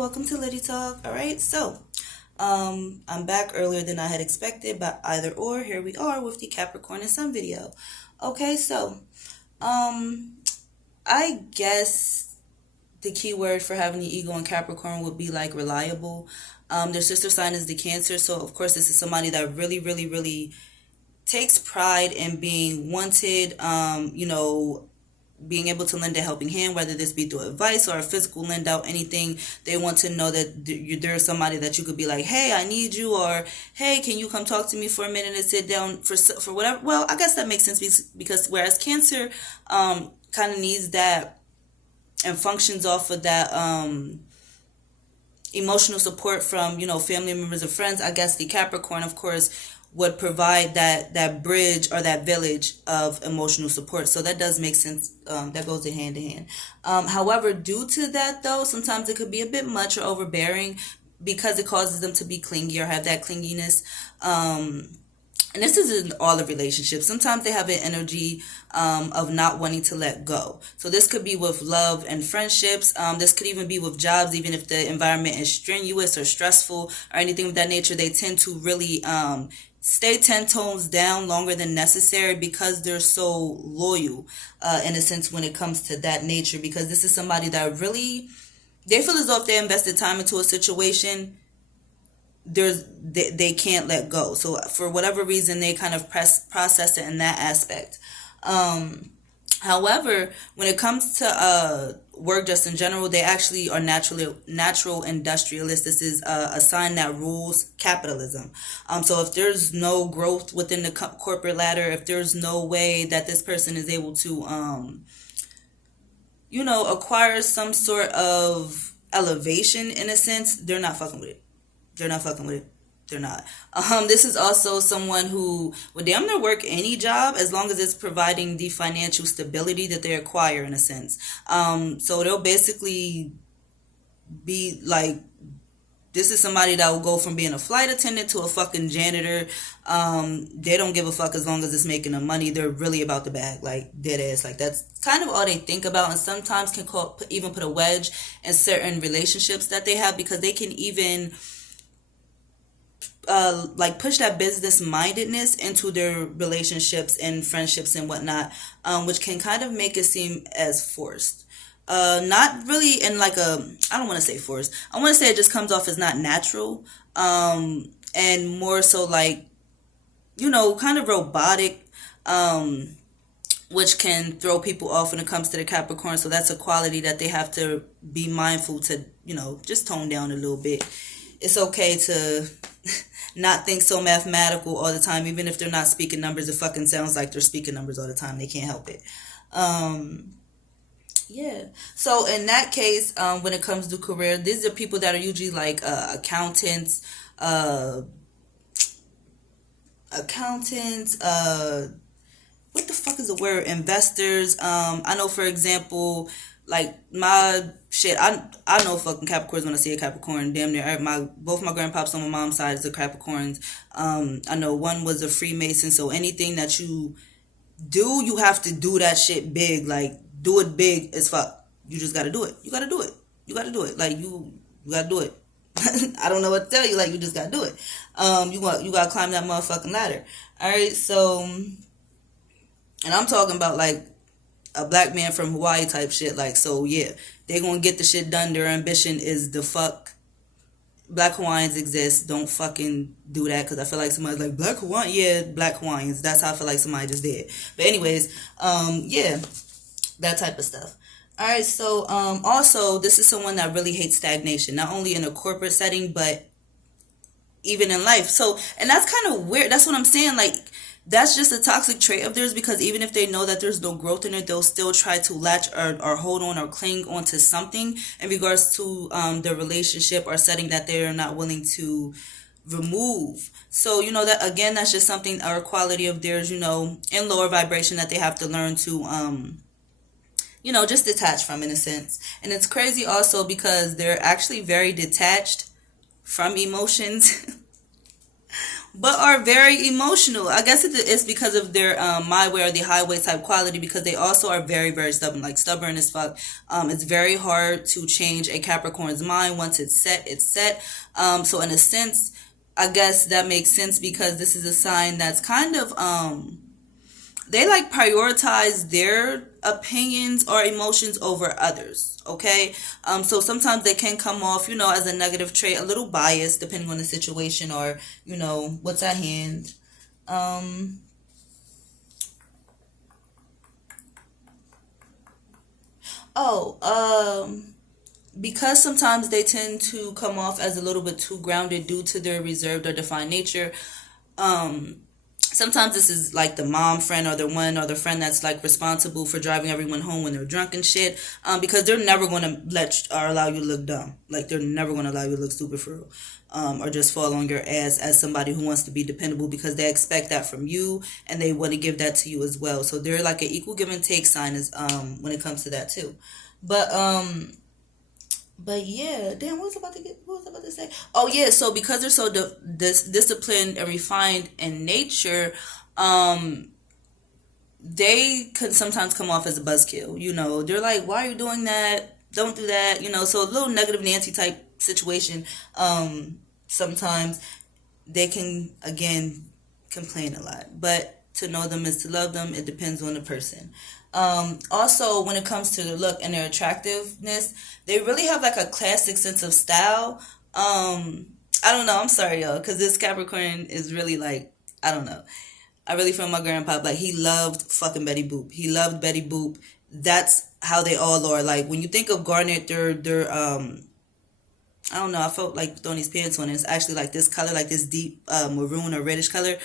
welcome to Liddy Talk. All right, so I'm back earlier than I had expected, but either or, here we are with the Capricorn and Sun video. Okay, so um, I guess the key word for having the ego in Capricorn would be like reliable. Their sister sign is the Cancer, so of course this is somebody that really takes pride in being wanted. Being able to lend a helping hand, whether this be through advice or a physical lend out, anything. They want to know that there's somebody that you could be like, hey, I need you, or hey, can you come talk to me for a minute and sit down for whatever. Well, I guess that makes sense because whereas Cancer kind of needs that and functions off of that emotional support from family members or friends, I guess the Capricorn, of course, would provide that bridge or that village of emotional support. So that does make sense. That goes hand in hand. However, due to that though, sometimes it could be a bit much or overbearing because it causes them to be clingy or have that clinginess. And this is in all the relationships. Sometimes they have an energy of not wanting to let go. So this could be with love and friendships. This could even be with jobs, even if the environment is strenuous or stressful or anything of that nature. They tend to really stay 10 tones down longer than necessary because they're so loyal in a sense when it comes to that nature. Because this is somebody that really, they feel as though if they invested time into a situation, they can't let go. So for whatever reason, they kind of process it in that aspect. However, when it comes to work just in general, they actually are natural industrialists. This is a sign that rules capitalism. So if there's no growth within the corporate ladder, if there's no way that this person is able to acquire some sort of elevation in a sense, they're not fucking with it. They're not fucking with it. They're not. This is also someone who would damn near work any job as long as it's providing the financial stability that they acquire in a sense. So they'll basically be like, this is somebody that will go from being a flight attendant to a fucking janitor. They don't give a fuck as long as it's making them money. They're really about the bag, like dead ass. Like that's kind of all they think about, and sometimes can even put a wedge in certain relationships that they have because they can even push that business mindedness into their relationships and friendships and whatnot, which can kind of make it seem as forced. Not really in like I don't want to say forced. I want to say it just comes off as not natural, and more so like, kind of robotic, which can throw people off when it comes to the Capricorn. So that's a quality that they have to be mindful to, just tone down a little bit. It's okay to not think so mathematical all the time. Even if they're not speaking numbers, it fucking sounds like they're speaking numbers all the time. They can't help it. Yeah. So in that case, when it comes to career, these are people that are usually like accountants, what the fuck is the word? Investors. I know, for example, like my shit, I know fucking Capricorns when I see a Capricorn. Damn near both my grandpops on my mom's side is the Capricorns. I know one was a Freemason, so anything that you do, you have to do that shit big. Like do it big as fuck. You just gotta do it. You gotta do it. You gotta do it. Like you gotta do it. I don't know what to tell you. Like you just gotta do it. You gotta climb that motherfucking ladder. All right. So, and I'm talking about like a black man from Hawaii type shit. Like, so yeah, they gonna get the shit done. Their ambition is the fuck. Black Hawaiians exist. Don't fucking do that because I feel like somebody's like, Black Hawaiian? Yeah, Black Hawaiians. That's how I feel like somebody just did. But anyways, yeah, that type of stuff. All right, so also, this is someone that really hates stagnation, not only in a corporate setting, but even in life. So, and that's kind of weird. That's what I'm saying. Like, that's just a toxic trait of theirs because even if they know that there's no growth in it, they'll still try to latch or hold on or cling on to something in regards to the relationship or setting that they're not willing to remove. So, that again, that's just something or a quality of theirs, in lower vibration that they have to learn to, just detach from in a sense. And it's crazy also because they're actually very detached from emotions. but are very emotional. I guess it's because of their my way or the highway type quality, because they also are very, very stubborn, like stubborn as fuck. It's very hard to change a Capricorn's mind. Once it's set, it's set. So in a sense, I guess that makes sense, because this is a sign that's kind of they like prioritize their opinions or emotions over others. Okay. So sometimes they can come off, as a negative trait, a little biased depending on the situation, or what's at hand. um oh because sometimes they tend to come off as a little bit too grounded due to their reserved or defined nature. um Sometimes this is like the mom friend, or the one, or the friend that's like responsible for driving everyone home when they're drunk and shit. Because they're never going to or allow you to look dumb. Like, they're never going to allow you to look stupid for real. Or just fall on your ass as somebody who wants to be dependable, because they expect that from you and they want to give that to you as well. So they're like an equal give and take sign, as when it comes to that too. But yeah, damn, what was I about to say? Oh yeah, so because they're so disciplined and refined in nature, um, they could sometimes come off as a buzzkill. They're like, "Why are you doing that? Don't do that." So a little negative Nancy type situation. Sometimes they can, again, complain a lot, but to know them is to love them. It depends on the person. Also, when it comes to their look and their attractiveness, they really have like a classic sense of style. I don't know. I'm sorry, y'all, because this Capricorn is really like, I don't know. I really feel my grandpa, like, he loved fucking Betty Boop. He loved Betty Boop. That's how they all are. Like, when you think of Garnet, they're I don't know. I felt like throwing these pants on. It's actually like this color, like this deep maroon or reddish color.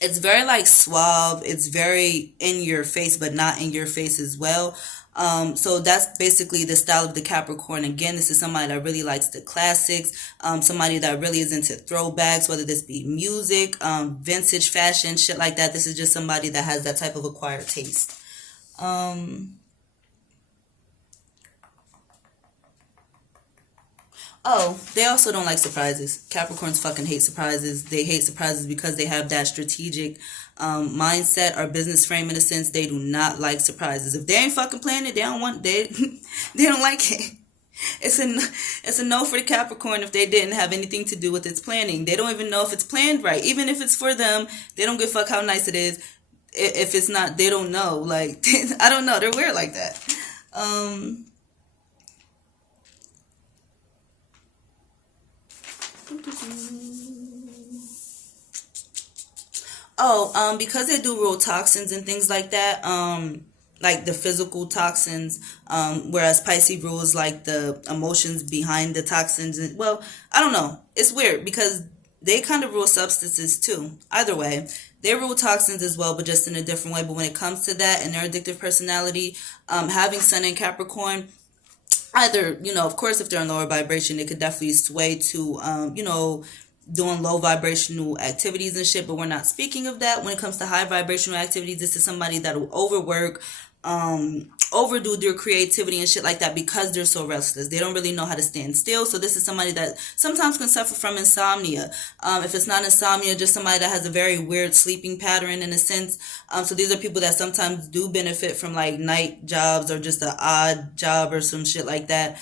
It's very like suave. It's very in your face, but not in your face as well. So that's basically the style of the Capricorn. Again, this is somebody that really likes the classics. Somebody that really is into throwbacks, whether this be music, vintage fashion, shit like that. This is just somebody that has that type of acquired taste. Um, Oh, they also don't like surprises. Capricorns fucking hate surprises. They hate surprises because they have that strategic mindset or business frame, in a sense. They do not like surprises. If they ain't fucking planning it, they don't want they they don't like it. It's a no for the Capricorn if they didn't have anything to do with its planning. They don't even know if it's planned right. Even if it's for them, they don't give a fuck how nice it is. If it's not, they don't know. Like, I don't know. They're weird like that. Um, because they do rule toxins and things like that, like the physical toxins, whereas Pisces rules like the emotions behind the toxins. And, well, I don't know. It's weird because they kind of rule substances too. Either way, they rule toxins as well, but just in a different way. But when it comes to that and their addictive personality, having Sun in Capricorn, either, of course, if they're in lower vibration, it could definitely sway to, doing low vibrational activities and shit. But we're not speaking of that. When it comes to high vibrational activities, this is somebody that will overwork, overdo their creativity and shit like that, because they're so restless. They don't really know how to stand still. So this is somebody that sometimes can suffer from insomnia. If it's not insomnia, just somebody that has a very weird sleeping pattern, in a sense. So these are people that sometimes do benefit from like night jobs, or just an odd job or some shit like that,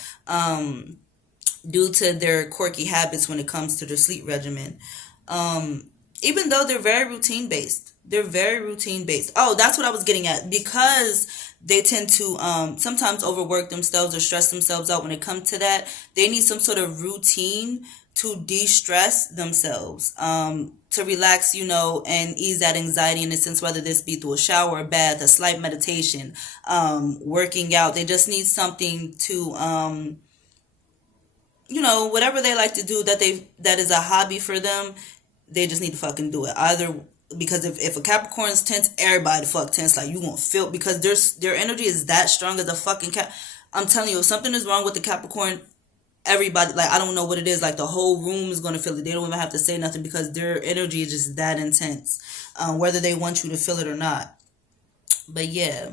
due to their quirky habits when it comes to their sleep regimen. Even though they're very routine based. They're very routine based. Oh, that's what I was getting at. Because they tend to sometimes overwork themselves or stress themselves out when it comes to that. They need some sort of routine to de-stress themselves, to relax, and ease that anxiety, in a sense, whether this be through a shower, a bath, a slight meditation, working out. They just need something to, whatever they like to do that is a hobby for them. They just need to fucking do it. Either because if a Capricorn's tense, everybody the fuck tense. Like, you gonna feel, because their energy is that strong as a fucking cap. I'm telling you, if something is wrong with the Capricorn, everybody, like, I don't know what it is. Like, the whole room is gonna feel it. They don't even have to say nothing, because their energy is just that intense, whether they want you to feel it or not. But yeah.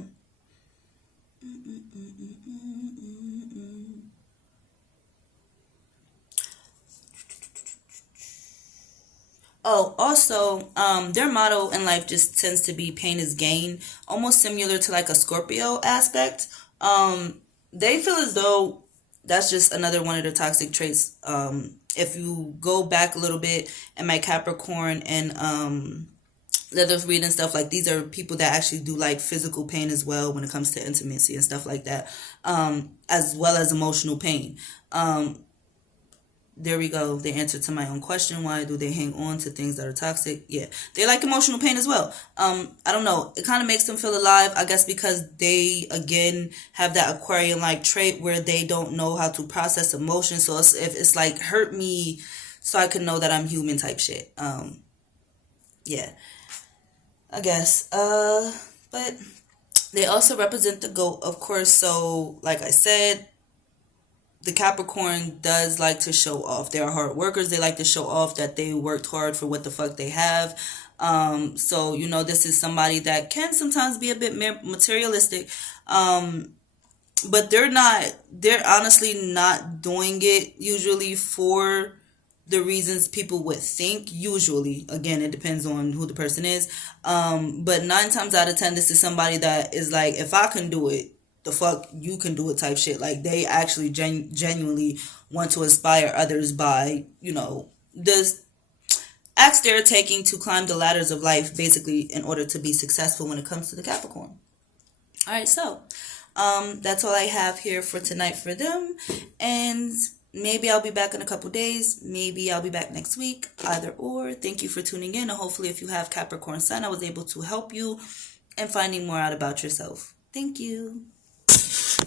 Oh, also, their motto in life just tends to be pain is gain, almost similar to like a Scorpio aspect. They feel as though that's just another one of the toxic traits. If you go back a little bit and my Capricorn and letters read and stuff, like these are people that actually do like physical pain as well when it comes to intimacy and stuff like that, as well as emotional pain. There we go. The answer to my own question. Why do they hang on to things that are toxic? Yeah. They like emotional pain as well. I don't know. It kind of makes them feel alive, I guess, because they, again, have that Aquarian-like trait where they don't know how to process emotions. So if it's like, hurt me so I can know that I'm human type shit. Yeah, I guess. But they also represent the goat, of course. So, like I said, the Capricorn does like to show off. They are hard workers. They like to show off that they worked hard for what the fuck they have. So, this is somebody that can sometimes be a bit materialistic. But they're honestly not doing it usually for the reasons people would think. Usually, again, it depends on who the person is. But 9 times out of 10, this is somebody that is like, if I can do it, the fuck you can do it type shit. Like they actually genuinely want to inspire others by, the acts they're taking to climb the ladders of life, basically, in order to be successful when it comes to the Capricorn. All right, so that's all I have here for tonight for them. And maybe I'll be back in a couple days. Maybe I'll be back next week. Either or. Thank you for tuning in. And hopefully, if you have Capricorn Sun, I was able to help you in finding more out about yourself. Thank you.